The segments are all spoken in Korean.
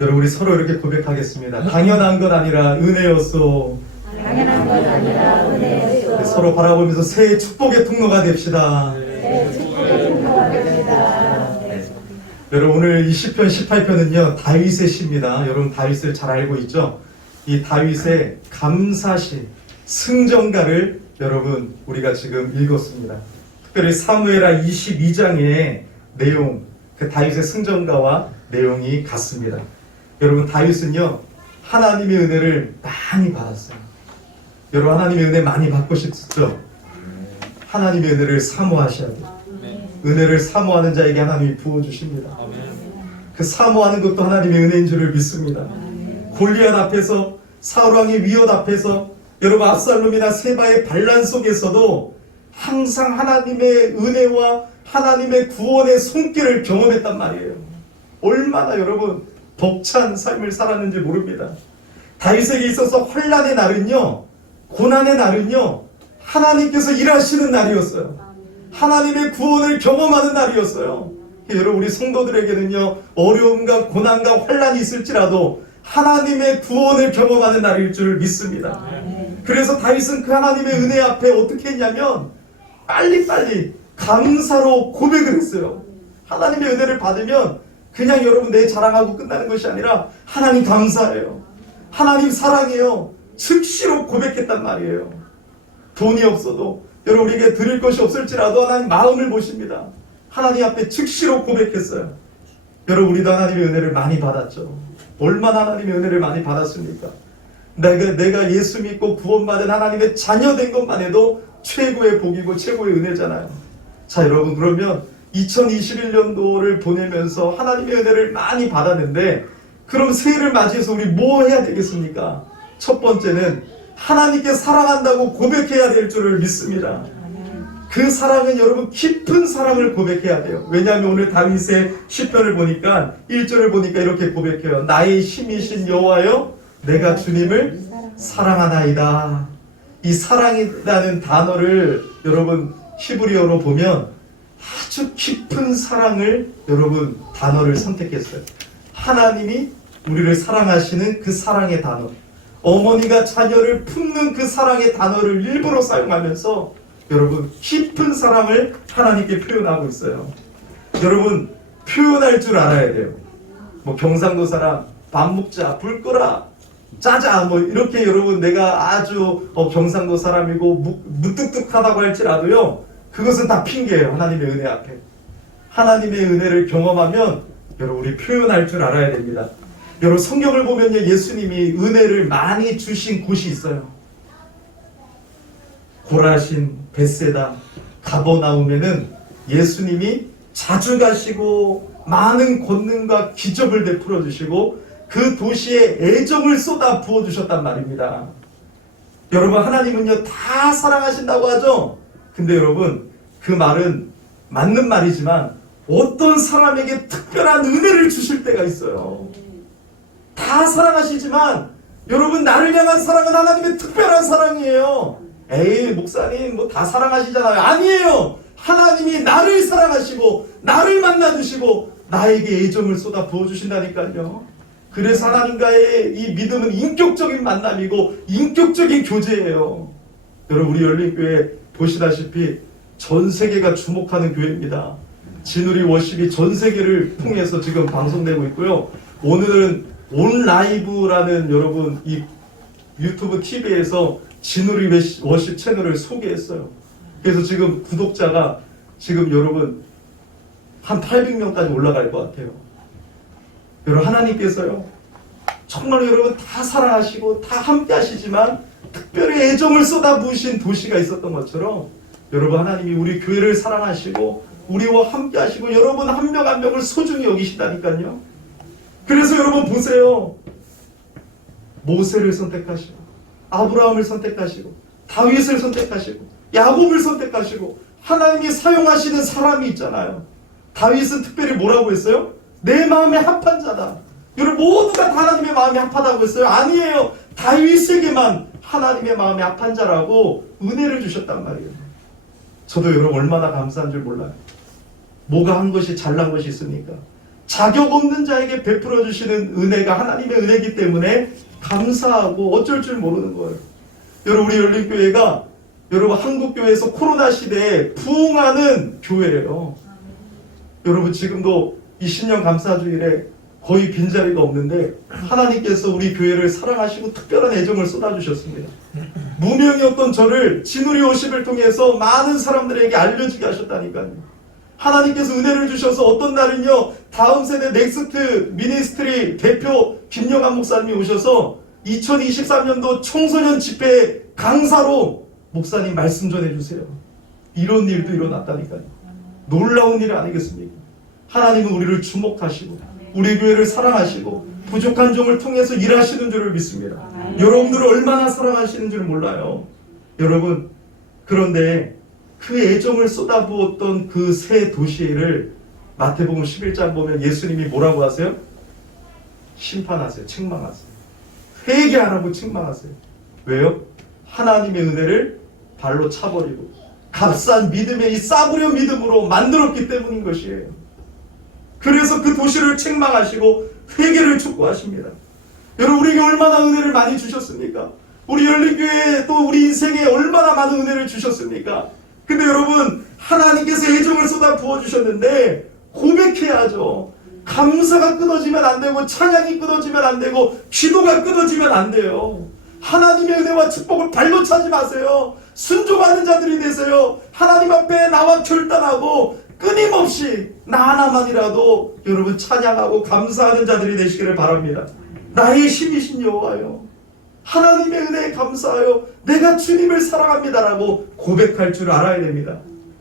여러분 우리 서로 이렇게 고백하겠습니다. 당연한 것 아니라 은혜였소. 당연한 것 아니라 은혜였소. 서로 바라보면서 새해 축복의 통로가 됩시다. 새 축복의 통로가 됩시다. 여러분 오늘 이 시편 18편은요 다윗의 시입니다. 여러분 다윗을 잘 알고 있죠? 이 다윗의 감사시 승전가를 여러분 우리가 지금 읽었습니다. 특별히 사무엘하 22장의 내용, 그 다윗의 승전가와 내용이 같습니다. 여러분 다윗은요 하나님의 은혜를 많이 받았어요. 여러분 하나님의 은혜 많이 받고 싶죠? 하나님의 은혜를 사모하셔야 돼요. 은혜를 사모하는 자에게 하나님이 부어주십니다. 그 사모하는 것도 하나님의 은혜인 줄을 믿습니다. 골리앗 앞에서, 사울왕의 위협 앞에서, 여러분 압살롬이나 세바의 반란 속에서도 항상 하나님의 은혜와 하나님의 구원의 손길을 경험했단 말이에요. 얼마나 여러분 벅찬 삶을 살았는지 모릅니다. 다윗에게 있어서 환난의 날은요, 고난의 날은요, 하나님께서 일하시는 날이었어요. 하나님의 구원을 경험하는 날이었어요. 여러분 우리 성도들에게는요 어려움과 고난과 환난이 있을지라도 하나님의 구원을 경험하는 날일 줄 믿습니다. 그래서 다윗은 그 하나님의 은혜 앞에 어떻게 했냐면 빨리빨리 감사로 고백을 했어요. 하나님의 은혜를 받으면 그냥 여러분 내 자랑하고 끝나는 것이 아니라 하나님 감사해요, 하나님 사랑해요, 즉시로 고백했단 말이에요. 돈이 없어도 여러분 우리에게 드릴 것이 없을지라도 하나님 마음을 보십니다. 하나님 앞에 즉시로 고백했어요. 여러분 우리도 하나님의 은혜를 많이 받았죠. 얼마나 하나님의 은혜를 많이 받았습니까? 내가 예수 믿고 구원받은 하나님의 자녀 된 것만 해도 최고의 복이고 최고의 은혜잖아요. 자 여러분 그러면 2021년도를 보내면서 하나님의 은혜를 많이 받았는데 그럼 새해를 맞이해서 우리 뭐 해야 되겠습니까? 첫 번째는 하나님께 사랑한다고 고백해야 될 줄을 믿습니다. 그 사랑은 여러분 깊은 사랑을 고백해야 돼요. 왜냐하면 오늘 다윗의 시편을 보니까 1절을 보니까 이렇게 고백해요. 나의 힘이신 여호와여 내가 주님을 사랑하나이다. 이 사랑이라는 단어를 여러분 히브리어로 보면 아주 깊은 사랑을 여러분 단어를 선택했어요. 하나님이 우리를 사랑하시는 그 사랑의 단어, 어머니가 자녀를 품는 그 사랑의 단어를 일부러 사용하면서 여러분 깊은 사랑을 하나님께 표현하고 있어요. 여러분 표현할 줄 알아야 돼요. 뭐 경상도 사람 밥 먹자, 불 끄라, 짜자 뭐 이렇게 여러분 내가 아주 경상도 사람이고 무뚝뚝하다고 할지라도요 그것은 다 핑계예요. 하나님의 은혜 앞에. 하나님의 은혜를 경험하면 여러분 우리 표현할 줄 알아야 됩니다. 여러분 성경을 보면요 예수님이 은혜를 많이 주신 곳이 있어요. 고라신, 벳세다, 가버나움에는 예수님이 자주 가시고 많은 권능과 기적을 베풀어 주시고 그 도시에 애정을 쏟아 부어 주셨단 말입니다. 여러분 하나님은요 다 사랑하신다고 하죠. 근데 여러분 그 말은 맞는 말이지만 어떤 사람에게 특별한 은혜를 주실 때가 있어요. 다 사랑하시지만 여러분 나를 향한 사랑은 하나님의 특별한 사랑이에요. 에이 목사님 뭐 다 사랑하시잖아요. 아니에요. 하나님이 나를 사랑하시고 나를 만나주시고 나에게 애정을 쏟아 부어주신다니까요. 그래서 하나님과의 이 믿음은 인격적인 만남이고 인격적인 교제예요. 여러분 우리 열린교회 보시다시피 전 세계가 주목하는 교회입니다. 진우리 워십이 전 세계를 통해서 지금 방송되고 있고요. 오늘은 온라이브라는 여러분 이 유튜브 TV에서 진우리 워십 채널을 소개했어요. 그래서 지금 구독자가 지금 여러분 한 800명까지 올라갈 것 같아요. 여러분 하나님께서요 정말로 여러분 다 사랑하시고 다 함께 하시지만 특별히 애정을 쏟아부으신 도시가 있었던 것처럼 여러분 하나님이 우리 교회를 사랑하시고 우리와 함께 하시고 여러분 한 명 한 명을 소중히 여기시다니까요. 그래서 여러분 보세요. 모세를 선택하시고 아브라함을 선택하시고 다윗을 선택하시고 야곱을 선택하시고 하나님이 사용하시는 사람이 있잖아요. 다윗은 특별히 뭐라고 했어요? 내 마음에 합한 자다. 여러분 모두가 다 하나님의 마음에 합하다고 했어요? 아니에요. 다윗에게만 하나님의 마음에 합한 자라고 은혜를 주셨단 말이에요. 저도 여러분 얼마나 감사한 줄 몰라요. 뭐가 한 것이 잘난 것이 있습니까? 자격 없는 자에게 베풀어 주시는 은혜가 하나님의 은혜이기 때문에 감사하고 어쩔 줄 모르는 거예요. 여러분, 우리 열린교회가 여러분 한국교회에서 코로나 시대에 부흥하는 교회예요. 여러분, 지금도 이 신년 감사주일에 거의 빈자리가 없는데 하나님께서 우리 교회를 사랑하시고 특별한 애정을 쏟아주셨습니다. 무명이었던 저를 진우리 워십을 통해서 많은 사람들에게 알려지게 하셨다니까요. 하나님께서 은혜를 주셔서 어떤 날은요, 다음 세대 넥스트 미니스트리 대표 김영환 목사님이 오셔서 2023년도 청소년 집회 강사로 목사님 말씀 전해주세요. 이런 일도 일어났다니까요. 놀라운 일 아니겠습니까? 하나님은 우리를 주목하시고 우리 교회를 사랑하시고 부족한 점을 통해서 일하시는 줄을 믿습니다. 여러분들을 얼마나 사랑하시는 줄 몰라요. 여러분, 그런데 그 애정을 쏟아부었던 그 새 도시를 마태복음 11장 보면 예수님이 뭐라고 하세요? 심판하세요. 책망하세요. 회개하라고 책망하세요. 왜요? 하나님의 은혜를 발로 차버리고 값싼 믿음의 이 싸구려 믿음으로 만들었기 때문인 것이에요. 그래서 그 도시를 책망하시고 회개를 촉구하십니다. 여러분, 우리에게 얼마나 은혜를 많이 주셨습니까? 우리 열린교회에 또 우리 인생에 얼마나 많은 은혜를 주셨습니까? 근데 여러분, 하나님께서 애정을 쏟아 부어주셨는데 고백해야죠. 감사가 끊어지면 안 되고 찬양이 끊어지면 안 되고 기도가 끊어지면 안 돼요. 하나님의 은혜와 축복을 발로 차지 마세요. 순종하는 자들이 되세요. 하나님 앞에 나와 결단하고 끊임없이 나 하나만이라도 여러분 찬양하고 감사하는 자들이 되시기를 바랍니다. 나의 힘이신 여호와여, 하나님의 은혜에 감사하여 내가 주님을 사랑합니다라고 고백할 줄 알아야 됩니다.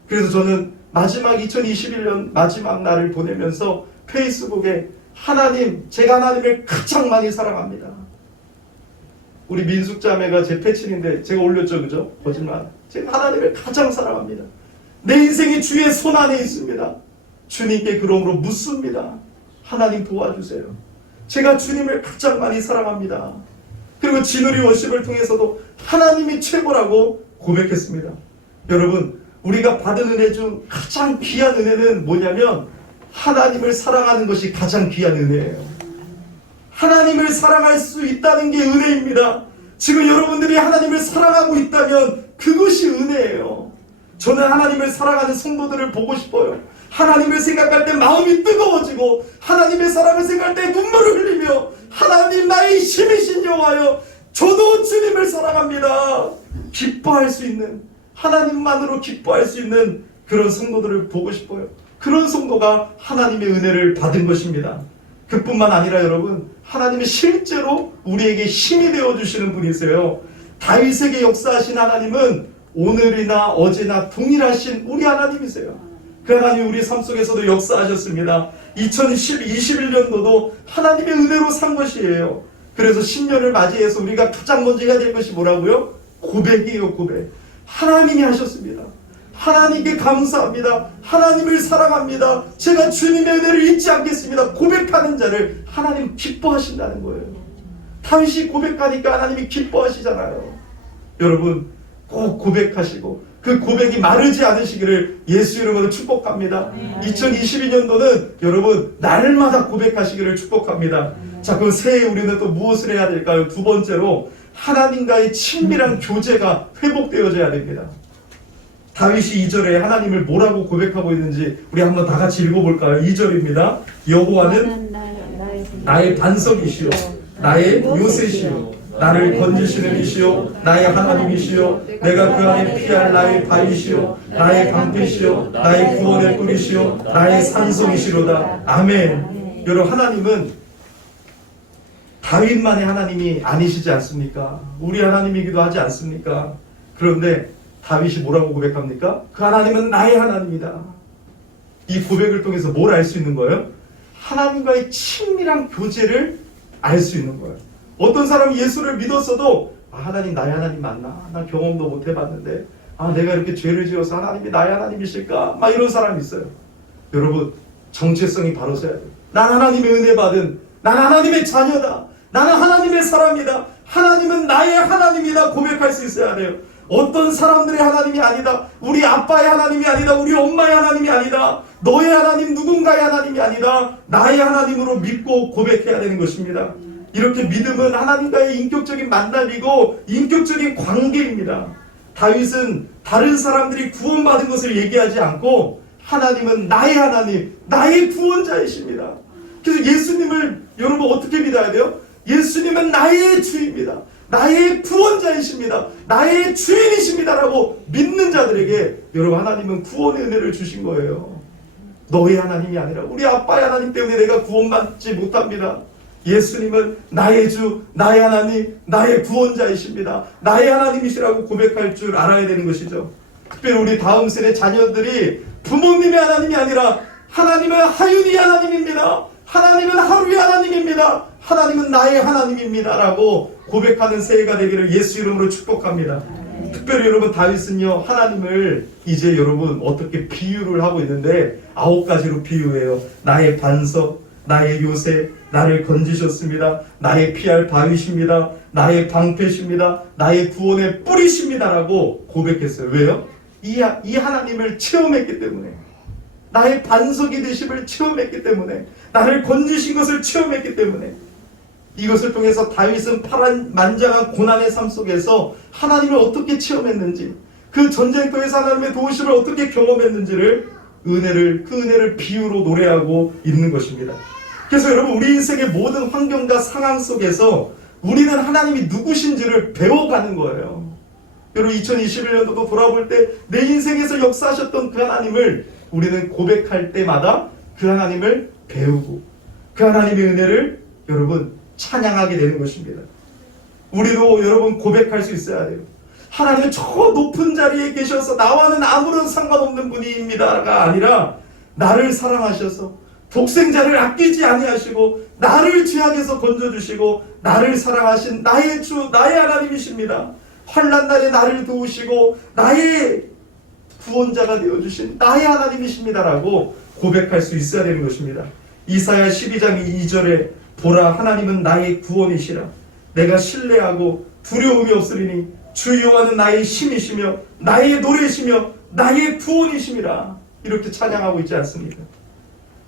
그래서 저는 마지막 2021년 마지막 날을 보내면서 페이스북에 하나님, 제가 하나님을 가장 많이 사랑합니다. 우리 민숙자매가 제 패친인데 제가 올렸죠, 그죠? 거짓말. 제가 하나님을 가장 사랑합니다. 내 인생이 주의 손 안에 있습니다. 주님께 그러므로 묻습니다. 하나님 도와주세요. 제가 주님을 가장 많이 사랑합니다. 그리고 진우리 워십을 통해서도 하나님이 최고라고 고백했습니다. 여러분, 우리가 받은 은혜 중 가장 귀한 은혜는 뭐냐면 하나님을 사랑하는 것이 가장 귀한 은혜예요. 하나님을 사랑할 수 있다는 게 은혜입니다. 지금 여러분들이 하나님을 사랑하고 있다면 그것이 은혜예요. 저는 하나님을 사랑하는 성도들을 보고 싶어요. 하나님을 생각할 때 마음이 뜨거워지고 하나님의 사랑을 생각할 때 눈물을 흘리며 하나님 나의 힘이신 여호와여, 저도 주님을 사랑합니다. 기뻐할 수 있는, 하나님만으로 기뻐할 수 있는 그런 성도들을 보고 싶어요. 그런 성도가 하나님의 은혜를 받은 것입니다. 그뿐만 아니라 여러분, 하나님이 실제로 우리에게 힘이 되어주시는 분이세요. 다윗에게 역사하신 하나님은 오늘이나 어제나 동일하신 우리 하나님이세요. 그 하나님 우리 삶 속에서도 역사하셨습니다. 2021년도도 하나님의 은혜로 산 것이에요. 그래서 신년을 맞이해서 우리가 가장 먼저 해야 될 것이 뭐라고요? 고백이에요. 고백. 하나님이 하셨습니다. 하나님께 감사합니다. 하나님을 사랑합니다. 제가 주님의 은혜를 잊지 않겠습니다. 고백하는 자를 하나님 기뻐하신다는 거예요. 다윗이 고백하니까 하나님이 기뻐하시잖아요. 여러분, 꼭 고백하시고 그 고백이 마르지 않으시기를 예수 이름으로 축복합니다. 2022년도는 여러분 날마다 고백하시기를 축복합니다. 자, 그럼 새해 우리는 또 무엇을 해야 될까요? 두 번째로 하나님과의 친밀한 교제가 회복되어져야 됩니다. 다윗이 2절에 하나님을 뭐라고 고백하고 있는지 우리 한번 다 같이 읽어볼까요? 2절입니다. 여호와는 나의 반석이시오, 나의 요새시오, 나를 건지시는 이시오, 나의 하나님이시오, 내가 그 안에 피할 나의 바위시오, 나의 방패시오, 나의 구원의 뿌리시오, 나의 산성이시로다. 아멘. 여러분, 하나님은 다윗만의 하나님이 아니시지 않습니까? 우리 하나님이기도 하지 않습니까? 그런데 다윗이 뭐라고 고백합니까? 그 하나님은 나의 하나님이다. 이 고백을 통해서 뭘 알 수 있는 거예요? 하나님과의 친밀한 교제를 알 수 있는 거예요. 어떤 사람이 예수를 믿었어도 하나님 나의 하나님 맞나? 나 경험도 못 해봤는데 내가 이렇게 죄를 지어서 하나님이 나의 하나님이실까? 막 이런 사람이 있어요. 여러분, 정체성이 바로 서야 돼요. 난 하나님의 은혜 받은, 난 하나님의 자녀다. 나는 하나님의 사람이다. 하나님은 나의 하나님이다 고백할 수 있어야 돼요. 어떤 사람들의 하나님이 아니다. 우리 아빠의 하나님이 아니다. 우리 엄마의 하나님이 아니다. 너의 하나님, 누군가의 하나님이 아니다. 나의 하나님으로 믿고 고백해야 되는 것입니다. 이렇게 믿음은 하나님과의 인격적인 만남이고 인격적인 관계입니다. 다윗은 다른 사람들이 구원받은 것을 얘기하지 않고 하나님은 나의 하나님, 나의 구원자이십니다. 그래서 예수님을 여러분 어떻게 믿어야 돼요? 예수님은 나의 주입니다. 나의 구원자이십니다. 나의 주인이십니다라고 믿는 자들에게 여러분 하나님은 구원의 은혜를 주신 거예요. 너의 하나님이 아니라 우리 아빠의 하나님 때문에 내가 구원받지 못합니다. 예수님은 나의 주, 나의 하나님, 나의 구원자이십니다. 나의 하나님이시라고 고백할 줄 알아야 되는 것이죠. 특별히 우리 다음 세대 자녀들이 부모님의 하나님이 아니라 하나님은 하윤이 하나님입니다. 하나님은 하루의 하나님입니다. 하나님은 나의 하나님입니다 라고 고백하는 새해가 되기를 예수 이름으로 축복합니다. 특별히 여러분 다윗은요 하나님을 이제 여러분 어떻게 비유를 하고 있는데 9가지로 비유해요. 나의 반석, 나의 요새, 나를 건지셨습니다. 나의 피할 바위십니다. 나의 방패십니다. 나의 구원의 뿌리십니다 라고 고백했어요. 왜요? 이 하나님을 체험했기 때문에, 나의 반석이 되심을 체험했기 때문에, 나를 건지신 것을 체험했기 때문에, 이것을 통해서 다윗은 파란만장한 고난의 삶 속에서 하나님을 어떻게 체험했는지, 그 전쟁터에서 하나님의 도우심을 어떻게 경험했는지를 그 은혜를 비유로 노래하고 있는 것입니다. 그래서 여러분 우리 인생의 모든 환경과 상황 속에서 우리는 하나님이 누구신지를 배워가는 거예요. 여러분 2021년도도 돌아볼 때 내 인생에서 역사하셨던 그 하나님을 우리는 고백할 때마다 그 하나님을 배우고 그 하나님의 은혜를 여러분 찬양하게 되는 것입니다. 우리도 여러분 고백할 수 있어야 돼요. 하나님은 저 높은 자리에 계셔서 나와는 아무런 상관없는 분입니다가 아니라 나를 사랑하셔서 독생자를 아끼지 아니하시고 나를 죄악에서 건져주시고 나를 사랑하신 나의 주, 나의 하나님이십니다. 환난 날에 나를 도우시고 나의 구원자가 되어주신 나의 하나님이십니다라고 고백할 수 있어야 되는 것입니다. 이사야 12장 2절에 보라 하나님은 나의 구원이시라 내가 신뢰하고 두려움이 없으리니 주 여호와는 나의 힘이시며 나의 노래시며 나의 구원이심이라 이렇게 찬양하고 있지 않습니까?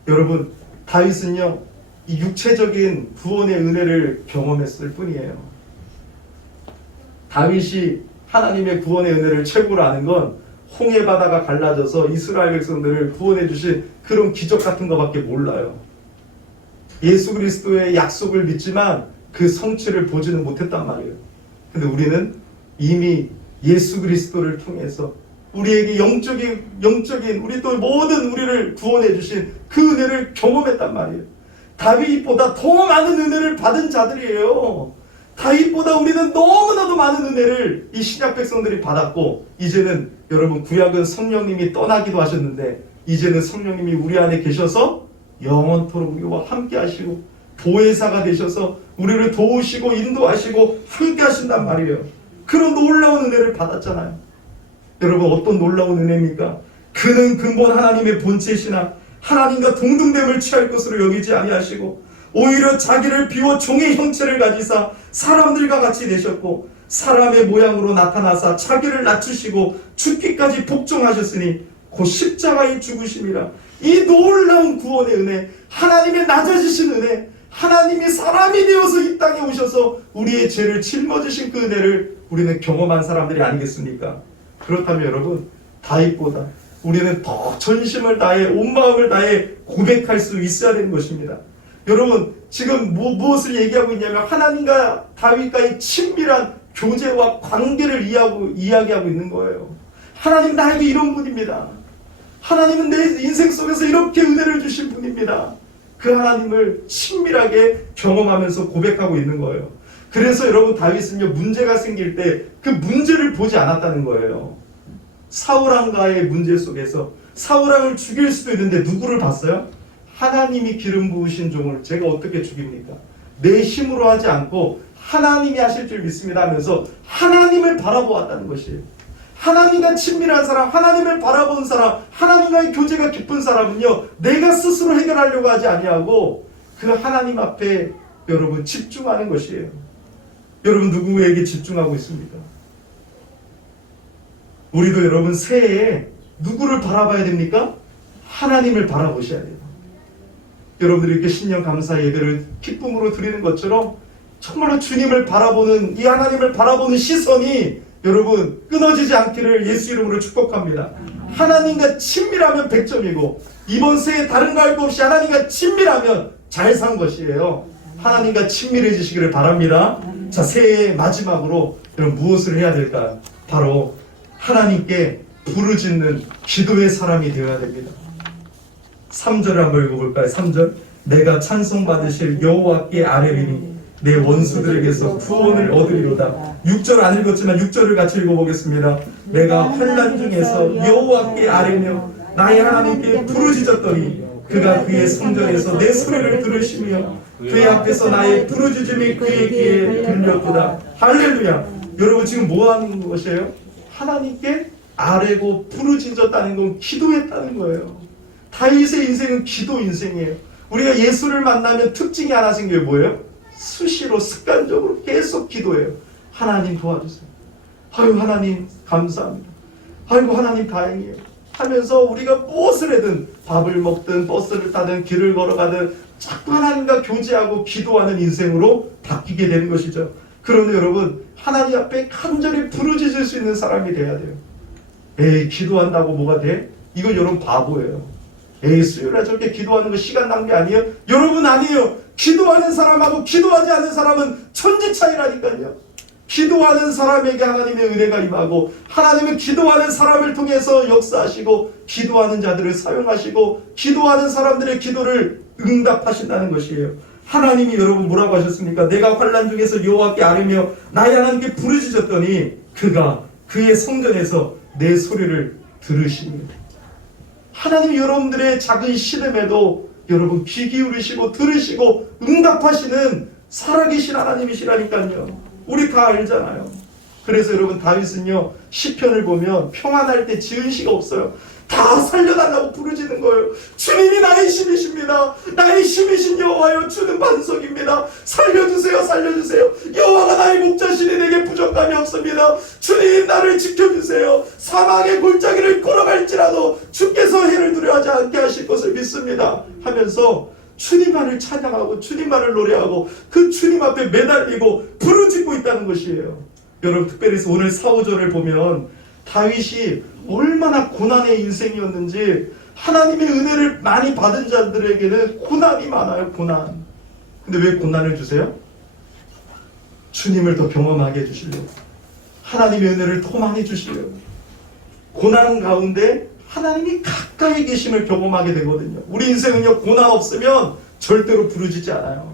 여러분 다윗은요 이 육체적인 구원의 은혜를 경험했을 뿐이에요. 다윗이 하나님의 구원의 은혜를 최고로 아는 건 홍해 바다가 갈라져서 이스라엘 백성들을 구원해 주신 그런 기적 같은 것밖에 몰라요. 예수 그리스도의 약속을 믿지만 그 성취를 보지는 못했단 말이에요. 근데 우리는 이미 예수 그리스도를 통해서 우리에게 영적인 우리 또 모든 우리를 구원해 주신 그 은혜를 경험했단 말이에요. 다윗보다 더 많은 은혜를 받은 자들이에요. 다윗보다 우리는 너무나도 많은 은혜를 이 신약 백성들이 받았고 이제는 여러분 구약은 성령님이 떠나기도 하셨는데 이제는 성령님이 우리 안에 계셔서 영원토록 우리와 함께 하시고 보혜사가 되셔서 우리를 도우시고 인도하시고 함께 하신단 말이에요. 그런 놀라운 은혜를 받았잖아요. 여러분 어떤 놀라운 은혜입니까? 그는 근본 하나님의 본체시나 하나님과 동등됨을 취할 것으로 여기지 아니하시고 오히려 자기를 비워 종의 형체를 가지사 사람들과 같이 되셨고 사람의 모양으로 나타나사 자기를 낮추시고 죽기까지 복종하셨으니 곧 십자가에 죽으심이라. 이 놀라운 구원의 은혜, 하나님의 낮아지신 은혜, 하나님이 사람이 되어서 이 땅에 오셔서 우리의 죄를 짊어지신 그 은혜를 우리는 경험한 사람들이 아니겠습니까? 그렇다면 여러분 다윗보다 우리는 더 전심을 다해 온 마음을 다해 고백할 수 있어야 되는 것입니다. 여러분 지금 무엇을 얘기하고 있냐면 하나님과 다윗과의 친밀한 교제와 관계를 이야기하고 있는 거예요. 하나님 나에게 이런 분입니다. 하나님은 내 인생 속에서 이렇게 은혜를 주신 분입니다. 그 하나님을 친밀하게 경험하면서 고백하고 있는 거예요. 그래서 여러분 다윗은요 문제가 생길 때 그 문제를 보지 않았다는 거예요. 사울왕과의 문제 속에서 사울왕을 죽일 수도 있는데 누구를 봤어요? 하나님이 기름 부으신 종을 제가 어떻게 죽입니까? 내 힘으로 하지 않고 하나님이 하실 줄 믿습니다 하면서 하나님을 바라보았다는 것이에요. 하나님과 친밀한 사람, 하나님을 바라본 사람, 하나님과의 교제가 깊은 사람은요 내가 스스로 해결하려고 하지 아니하고 그 하나님 앞에 여러분 집중하는 것이에요. 여러분 누구에게 집중하고 있습니까? 우리도 여러분 새해에 누구를 바라봐야 됩니까? 하나님을 바라보셔야 돼요. 여러분들이 이렇게 신년 감사 예배를 기쁨으로 드리는 것처럼 정말로 주님을 바라보는, 이 하나님을 바라보는 시선이 여러분 끊어지지 않기를 예수 이름으로 축복합니다. 하나님과 친밀하면 100점이고 이번 새해 다른 거 할 거 없이 하나님과 친밀하면 잘 산 것이에요. 하나님과 친밀해지시기를 바랍니다. 자, 새해의 마지막으로 여러분 무엇을 해야 될까요? 바로 하나님께 부르짖는 기도의 사람이 되어야 됩니다. 3절을 한번 읽어볼까요? 3절. 내가 찬송받으실 여호와께 아뢰리니 내 원수들에게서 구원을 얻으리로다. 6절 안 읽었지만 6절을 같이 읽어보겠습니다. 내가 환난 중에서 여호와께 아뢰며 나의 하나님께 부르짖었더니 그가 그의 성전에서 내 소리를 들으시며 그의 앞에서 나의 부르짖음이 그의 귀에 들렸도다. 할렐루야. 여러분 지금 뭐 하는 것이에요? 하나님께 아뢰고 부르짖었다는 건 기도했다는 거예요. 다윗의 인생은 기도 인생이에요. 우리가 예수를 만나면 특징이 하나 생겨요. 뭐예요? 수시로 습관적으로 계속 기도해요. 하나님 도와주세요. 아유 하나님 감사합니다. 아이고 하나님 다행이에요. 하면서 우리가 무엇을 하든 밥을 먹든 버스를 타든 길을 걸어가든 자꾸 하나님과 교제하고 기도하는 인생으로 바뀌게 되는 것이죠. 그런데 여러분 하나님 앞에 간절히 부르짖을 수 있는 사람이 돼야 돼요. 에이 기도한다고 뭐가 돼? 이건 여러분 바보예요. 에이 수요일에 저렇게 기도하는 거 시간 낭비 아니에요? 여러분 아니에요. 기도하는 사람하고 기도하지 않는 사람은 천지 차이라니까요. 기도하는 사람에게 하나님의 은혜가 임하고 하나님은 기도하는 사람을 통해서 역사하시고 기도하는 자들을 사용하시고 기도하는 사람들의 기도를 응답하신다는 것이에요. 하나님이 여러분 뭐라고 하셨습니까? 내가 환난 중에서 여호와께 아뢰며 나의 하나님께 부르짖었더니 그가 그의 성전에서 내 소리를 들으십니다. 하나님 여러분들의 작은 시름에도 여러분 귀 기울이시고 들으시고 응답하시는 살아계신 하나님이시라니까요. 우리 다 알잖아요. 그래서 여러분 다윗은요 시편을 보면 평안할 때 지은 시가 없어요. 다 살려달라고 부르짖는 거예요. 주님이 나의 힘이십니다. 나의 힘이신 여호와여 주는 반석입니다. 살려주세요 살려주세요. 여호와가 나의 목자시니 내게 부족함이 없습니다. 주님 나를 지켜주세요. 사망의 골짜기를 걸어갈지라도 주께서 해를 두려워하지 않게 하실 것을 믿습니다 하면서 주님만을 찬양하고 주님만을 노래하고 그 주님 앞에 매달리고 부르짖고 있다는 것이에요. 여러분 특별히 오늘 4, 5절을 보면 다윗이 얼마나 고난의 인생이었는지 하나님의 은혜를 많이 받은 자들에게는 고난이 많아요. 고난. 근데 왜 고난을 주세요? 주님을 더 경험하게 해주시려고, 하나님의 은혜를 더 많이 주시려고. 고난 가운데 하나님이 가까이 계심을 경험하게 되거든요. 우리 인생은요 고난 없으면 절대로 부르짖지 않아요.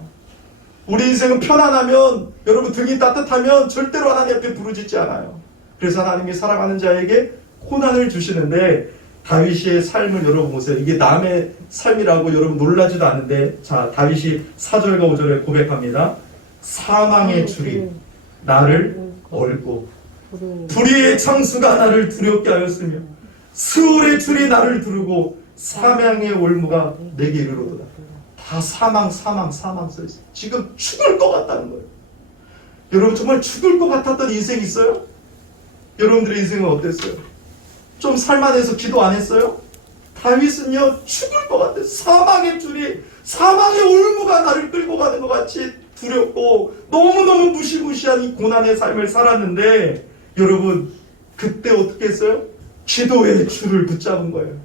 우리 인생은 편안하면, 여러분 등이 따뜻하면 절대로 하나님 앞에 부르짖지 않아요. 그래서 하나님이 사랑하는 자에게 고난을 주시는데 다윗의 삶을 여러분 보세요. 이게 남의 삶이라고 여러분 놀라지도 않은데, 자 다윗이 4절과 5절에 고백합니다. 사망의 줄이 나를 얽고 불의의 창수가 나를 두렵게 하였으며 스올의 줄이 나를 두르고 사망의 올무가 내게 이르러도다. 다 사망 써있어요. 지금 죽을 것 같다는 거예요. 여러분 정말 죽을 것 같았던 인생 있어요? 여러분들의 인생은 어땠어요? 좀 살만해서 기도 안 했어요? 다윗은요 죽을 것 같아요. 사망의 줄이, 사망의 올무가 나를 끌고 가는 것 같이 두렵고 너무너무 무시무시한 이 고난의 삶을 살았는데, 여러분 그때 어떻게 했어요? 기도의 줄을 붙잡은 거예요.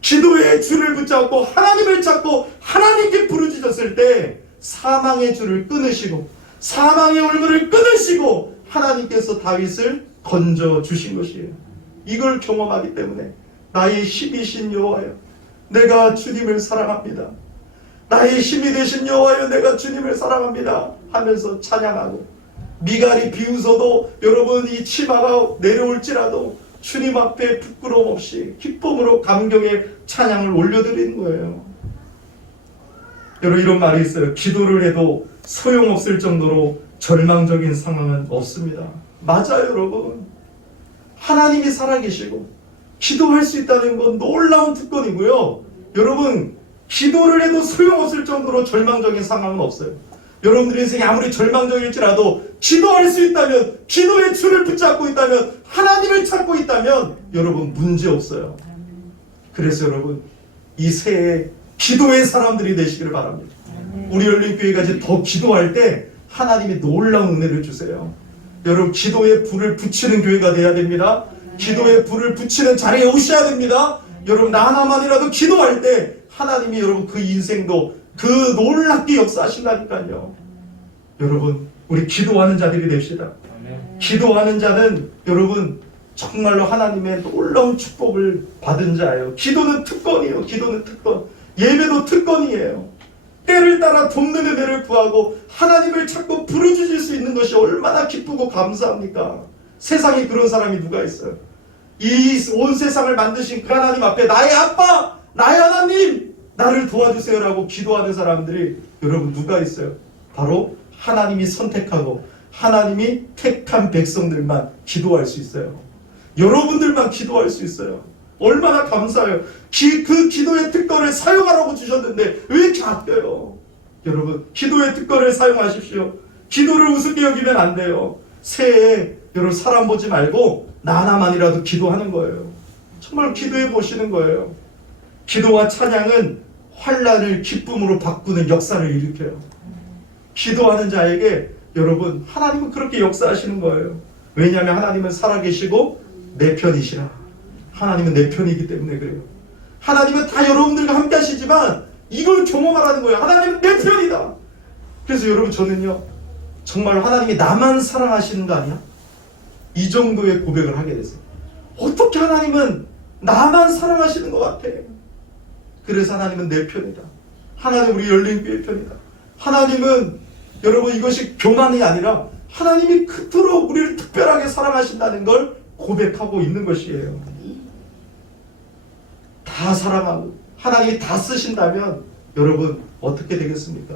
기도의 줄을 붙잡고 하나님을 찾고 하나님께 부르짖었을 때 사망의 줄을 끊으시고 사망의 올무를 끊으시고 하나님께서 다윗을 건져 주신 것이에요. 이걸 경험하기 때문에 나의 힘이신 여호와여 내가 주님을 사랑합니다. 나의 힘이 되신 여호와여 내가 주님을 사랑합니다 하면서 찬양하고, 미갈이 비웃어도 여러분 이 치마가 내려올지라도 주님 앞에 부끄러움 없이 기쁨으로 감격의 찬양을 올려드리는 거예요. 여러분 이런 말이 있어요. 기도를 해도 소용없을 정도로 절망적인 상황은 없습니다. 맞아요 여러분. 하나님이 살아계시고 기도할 수 있다는 건 놀라운 특권이고요. 여러분 기도를 해도 소용없을 정도로 절망적인 상황은 없어요. 여러분들의 인생이 아무리 절망적일지라도 기도할 수 있다면, 기도의 줄을 붙잡고 있다면, 하나님을 찾고 있다면 여러분 문제 없어요. 그래서 여러분 이 새해 기도의 사람들이 되시기를 바랍니다. 우리 열린교회가 이제 더 기도할 때 하나님이 놀라운 은혜를 주세요. 여러분 기도의 불을 붙이는 교회가 돼야 됩니다. 기도의 불을 붙이는 자리에 오셔야 됩니다. 여러분 나 하나만이라도 기도할 때 하나님이 여러분 그 인생도 그 놀랍게 역사하신다니까요. 여러분 우리 기도하는 자들이 됩시다. 기도하는 자는 여러분 정말로 하나님의 놀라운 축복을 받은 자예요. 기도는 특권이에요. 기도는 특권. 예배도 특권이에요. 때를 따라 돕는 은혜를 구하고 하나님을 찾고 부르짖을 수 있는 것이 얼마나 기쁘고 감사합니까? 세상에 그런 사람이 누가 있어요? 이 온 세상을 만드신 그 하나님 앞에 나의 아빠, 나의 하나님, 나를 도와주세요라고 기도하는 사람들이 여러분 누가 있어요? 바로 하나님이 선택하고 하나님이 택한 백성들만 기도할 수 있어요. 여러분들만 기도할 수 있어요. 얼마나 감사해요. 그 기도의 특권을 사용하라고 주셨는데 왜 이렇게 아껴요? 여러분 기도의 특권을 사용하십시오. 기도를 우습게 여기면 안 돼요. 새해에 여러분 사람 보지 말고 나 하나만이라도 기도하는 거예요. 정말 기도해 보시는 거예요. 기도와 찬양은 환난을 기쁨으로 바꾸는 역사를 일으켜요. 기도하는 자에게 여러분 하나님은 그렇게 역사하시는 거예요. 왜냐하면 하나님은 살아계시고 내 편이시라. 하나님은 내 편이기 때문에 그래요. 하나님은 다 여러분들과 함께 하시지만 이걸 경험하라는 거예요. 하나님은 내 편이다. 그래서 여러분 저는요 정말 하나님이 나만 사랑하시는 거 아니야? 이 정도의 고백을 하게 됐어요. 어떻게 하나님은 나만 사랑하시는 것 같아? 그래서 하나님은 내 편이다. 하나님 우리 열린교회 편이다. 하나님은 여러분 이것이 교만이 아니라 하나님이 그토록 우리를 특별하게 사랑하신다는 걸 고백하고 있는 것이에요. 다 사랑하고 하나님이 다 쓰신다면 여러분 어떻게 되겠습니까?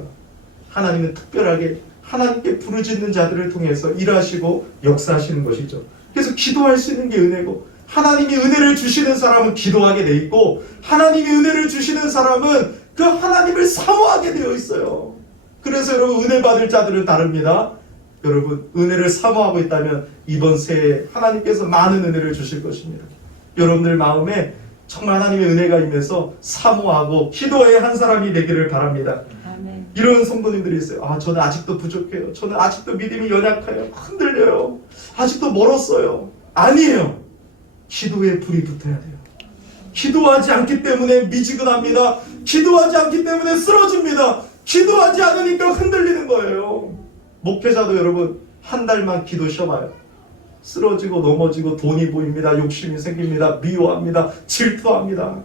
하나님은 특별하게 하나님께 부르짖는 자들을 통해서 일하시고 역사하시는 것이죠. 그래서 기도할 수 있는 게 은혜고 하나님이 은혜를 주시는 사람은 기도하게 돼 있고 하나님이 은혜를 주시는 사람은 그 하나님을 사모하게 되어 있어요. 그래서 여러분 은혜 받을 자들은 다릅니다. 여러분 은혜를 사모하고 있다면 이번 새해 하나님께서 많은 은혜를 주실 것입니다. 여러분들 마음에 정말 하나님의 은혜가 임해서 사모하고 기도의 한 사람이 되기를 바랍니다. 아멘. 이런 성도님들이 있어요. 아 저는 아직도 부족해요. 저는 아직도 믿음이 연약해요. 흔들려요. 아직도 멀었어요. 아니에요. 기도에 불이 붙어야 돼요. 기도하지 않기 때문에 미지근합니다. 기도하지 않기 때문에 쓰러집니다. 기도하지 않으니까 흔들리는 거예요. 목회자도 여러분 한 달만 기도 쉬어봐요. 쓰러지고 넘어지고 돈이 보입니다. 욕심이 생깁니다. 미워합니다. 질투합니다.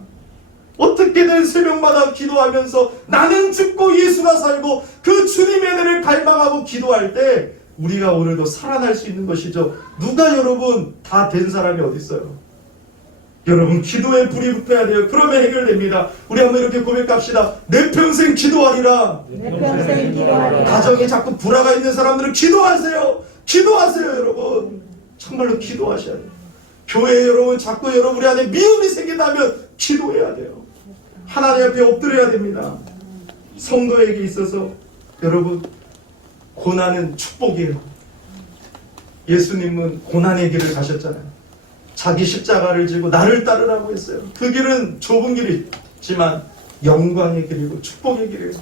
어떻게든 새벽마다 기도하면서 나는 죽고 예수가 살고 그 주님의 은혜를 갈망하고 기도할 때 우리가 오늘도 살아날 수 있는 것이죠. 누가 여러분 다 된 사람이 어디 있어요? 여러분 기도에 불이 붙어야 돼요. 그러면 해결됩니다. 우리 한번 이렇게 고백합시다. 내 평생 기도하리라. 내 평생 기도하리라. 가정에 자꾸 불화가 있는 사람들은 기도하세요. 기도하세요 여러분. 정말로 기도하셔야 돼요. 교회에 여러분 자꾸 여러분 우리 안에 미움이 생긴다면 기도해야 돼요. 하나님 앞에 엎드려야 됩니다. 성도에게 있어서 여러분 고난은 축복이에요. 예수님은 고난의 길을 가셨잖아요. 자기 십자가를 지고 나를 따르라고 했어요. 그 길은 좁은 길이지만 영광의 길이고 축복의 길이에요.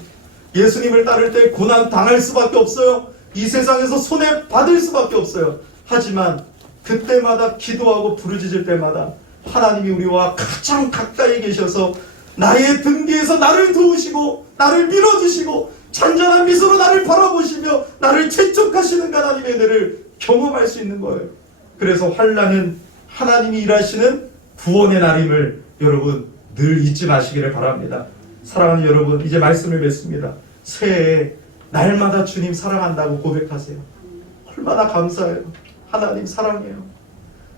예수님을 따를 때 고난 당할 수밖에 없어요. 이 세상에서 손해 받을 수밖에 없어요. 하지만 그때마다 기도하고 부르짖을 때마다 하나님이 우리와 가장 가까이 계셔서 나의 등 뒤에서 나를 도우시고 나를 밀어주시고 잔잔한 미소로 나를 바라보시며 나를 재촉하시는 하나님의 은혜를 경험할 수 있는 거예요. 그래서 환난은 하나님이 일하시는 구원의 날임을 여러분 늘 잊지 마시기를 바랍니다. 사랑하는 여러분 이제 말씀을 맺습니다. 새해에 날마다 주님 사랑한다고 고백하세요. 얼마나 감사해요. 하나님 사랑해요.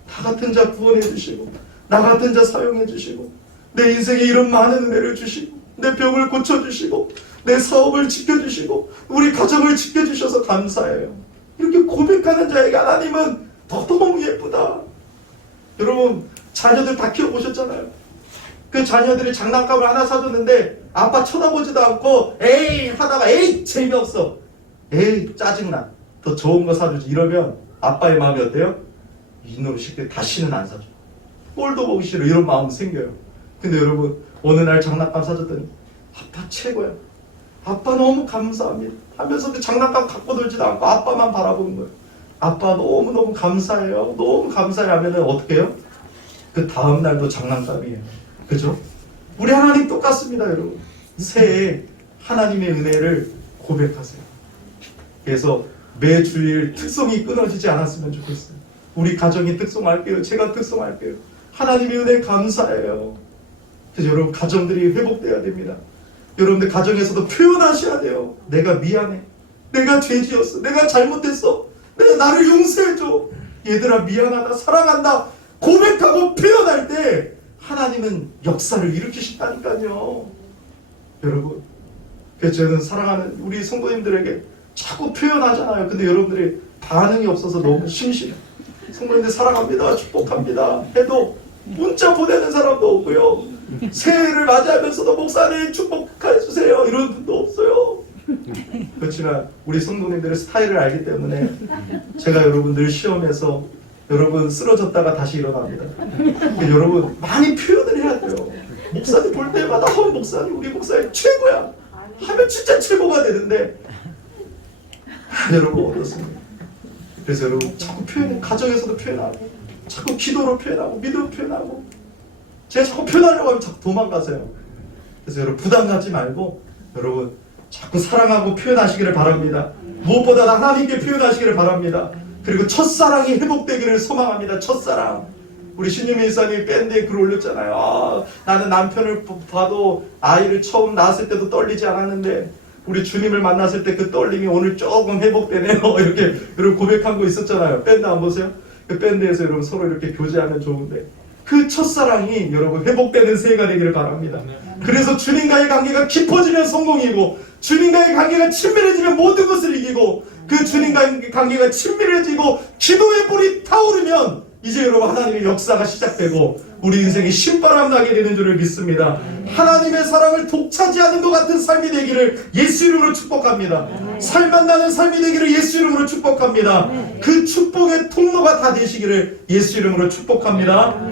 나 같은 자 구원해 주시고 나 같은 자 사용해 주시고 내 인생에 이런 많은 은혜를 주시고 내 병을 고쳐주시고 내 사업을 지켜주시고 우리 가정을 지켜주셔서 감사해요. 이렇게 고백하는 자에게 하나님은 너무 예쁘다. 여러분 자녀들 다 키워보셨잖아요. 그 자녀들이 장난감을 하나 사줬는데 아빠 쳐다보지도 않고 에이 하다가 에이 재미없어 에이 짜증나, 더 좋은 거 사주지 이러면 아빠의 마음이 어때요? 이놈의 새끼 다시는 안 사줘, 꼴도 보기 싫어, 이런 마음 생겨요. 근데 여러분 어느 날 장난감 사줬더니 아빠 최고야, 아빠 너무 감사합니다 하면서도 장난감 갖고 놀지도 않고 아빠만 바라보는 거예요. 아빠 너무너무 감사해요, 너무 감사해 하면은 어떻게 해요? 그 다음날도 장난감이에요. 그죠? 우리 하나님 똑같습니다. 여러분 새해 하나님의 은혜를 고백하세요. 그래서 매주일 특송이 끊어지지 않았으면 좋겠어요. 우리 가정이 특송할게요, 제가 특송할게요. 하나님의 은혜 감사해요. 그래서 여러분 가정들이 회복돼야 됩니다. 여러분들 가정에서도 표현하셔야 돼요. 내가 미안해, 내가 죄지었어, 내가 잘못했어, 내가 나를 용서해줘, 얘들아 미안하다, 사랑한다 고백하고 표현할 때 하나님은 역사를 일으키신다니까요. 여러분 그래서 저는 사랑하는 우리 성도님들에게 자꾸 표현하잖아요. 근데 여러분들이 반응이 없어서 너무 심심해요. 성도님들 사랑합니다, 축복합니다 해도 문자 보내는 사람도 없고요, 새해를 맞이하면서도 목사님 축복해주세요 이런 분도 없어요. 그렇지만 우리 성도님들의 스타일을 알기 때문에 제가 여러분들 시험에서 여러분 쓰러졌다가 다시 일어납니다. 여러분 많이 표현을 해야 돼요. 목사님 볼 때마다 목사님 우리 목사님 최고야 하면 진짜 최고가 되는데 여러분 어떻습니까? 그래서 여러분 자꾸 표현해, 가정에서도 표현하고 자꾸 기도로 표현하고 믿음으로 표현하고 제가 자꾸 표현하려고 하면 자꾸 도망가세요. 그래서 여러분 부담 갖지 말고 여러분 자꾸 사랑하고 표현하시기를 바랍니다. 무엇보다 하나님께 표현하시기를 바랍니다. 그리고 첫사랑이 회복되기를 소망합니다. 첫사랑. 우리 신유미 일사님이 밴드에 글 올렸잖아요. 아, 나는 남편을 봐도 아이를 처음 낳았을 때도 떨리지 않았는데 우리 주님을 만났을 때 그 떨림이 오늘 조금 회복되네요. 이렇게 여러분 고백한 거 있었잖아요. 밴드 안 보세요? 그 밴드에서 여러분 서로 이렇게 교제하면 좋은데 그 첫사랑이 여러분 회복되는 새해가 되기를 바랍니다. 그래서 주님과의 관계가 깊어지면 성공이고 주님과의 관계가 친밀해지면 모든 것을 이기고 그 주님과의 관계가 친밀해지고 기도의 불이 타오르면 이제 여러분 하나님의 역사가 시작되고 우리 인생이 신바람 나게 되는 줄을 믿습니다. 하나님의 사랑을 독차지하는 것 같은 삶이 되기를 예수 이름으로 축복합니다. 살만 나는 삶이 되기를 예수 이름으로 축복합니다. 그 축복의 통로가 다 되시기를 예수 이름으로 축복합니다.